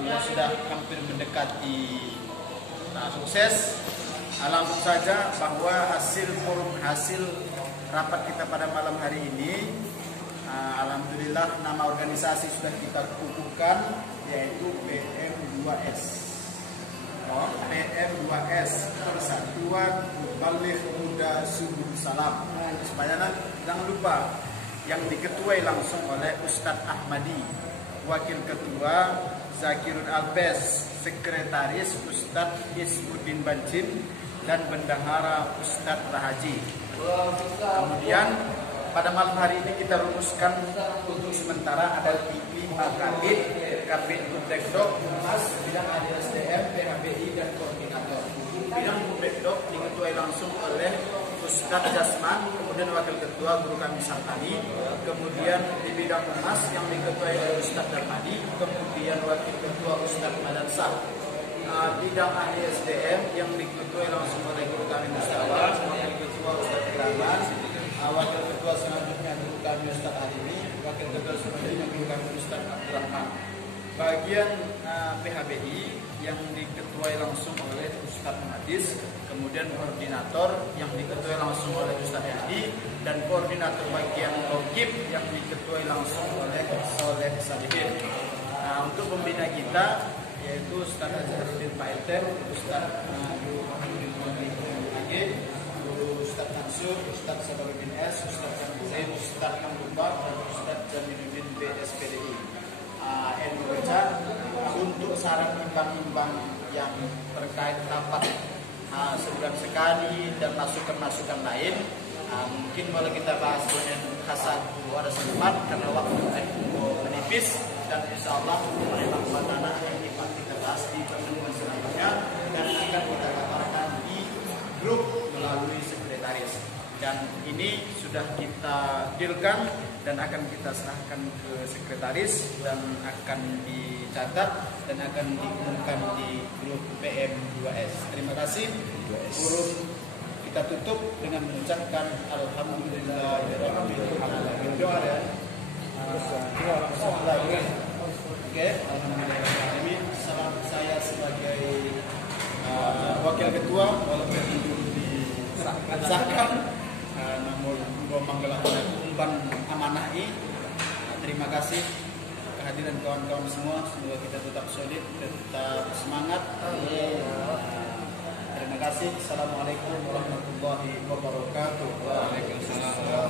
alhamdulillah sudah hampir mendekati sukses. Alhamdulillah saja bahwa hasil rapat kita pada malam hari ini, alhamdulillah nama organisasi sudah kita kukuhkan, yaitu PM2S. PM2S, Persatuan Mubaligh Muda Subul Salam. Supaya jangan lupa yang diketuai langsung oleh Ustadz Ahmadi, Wakil Ketua Zakirun Albes, Sekretaris Ustadz Ismuddin Bancin, dan Bendahara Ustadz Rahaji. Kemudian pada malam hari ini kita rumuskan untuk sementara ada 5 kabit Budekdok, Humas, Bidang ADSDM, PHBI, dan Koordinator. Bidang Budekdok diketuai langsung oleh Ustadz Jasman, kemudian Wakil Ketua Guru kami Santani, kemudian di bidang Humas yang diketuai oleh Ustadz Darmadi, kemudian Wakil Ketua Ustadz Madansah. Bidang ADSDM yang diketuai langsung oleh Guru kami Mustawa, Wakil Ketua Ustadz Keraman, Wakil Ketua selanjutnya Guru kami Ustadz Alimi, Wakil Ketua selanjutnya Guru kami Ustadz Abdurrahman. Bagian PHBI yang diketuai langsung oleh Ustadz Muhaddis, kemudian koordinator yang diketuai langsung oleh Ustadz Hadi, dan koordinator bagian logib yang diketuai langsung oleh Soleh Salihin. Untuk pembina kita yaitu Ustadz Azharuddin Pak Eltem, Ustadz Muhammadin Age, Guru Ustadz Mansur, Ustadz Sabaruddin S, Ustadz Zain, Ustadz Kambubar, dan Ustadz Jaminuddin BSPDI. Untuk saran imbang-imbang yang terkait rapat sebulan sekali dan masukan-masukan lain, mungkin boleh kita bahas dengan Hasan ada sempat karena waktu menipis, dan insya Allah memang tanah yang kita bahas di pertemuan selanjutnya dan akan kita kabarkan di grup melalui sekretaris. Dan ini sudah kita dealkan dan akan kita serahkan ke sekretaris dan akan dicatat dan akan diumumkan di grup PM2S. Terima kasih. Forum kita tutup dengan mengucapkan alhamdulillahirabbil alamin. Doa ya. Oke, alhamdulillah. Salam saya sebagai wakil ketua walaupun itu disahkan. Namun menggelarkan umpan amanah ini. Terima kasih kehadiran kawan-kawan semua. Semoga kita tetap solid, tetap semangat. Terima kasih. Assalamualaikum warahmatullahi wabarakatuh. Waalaikumsalam.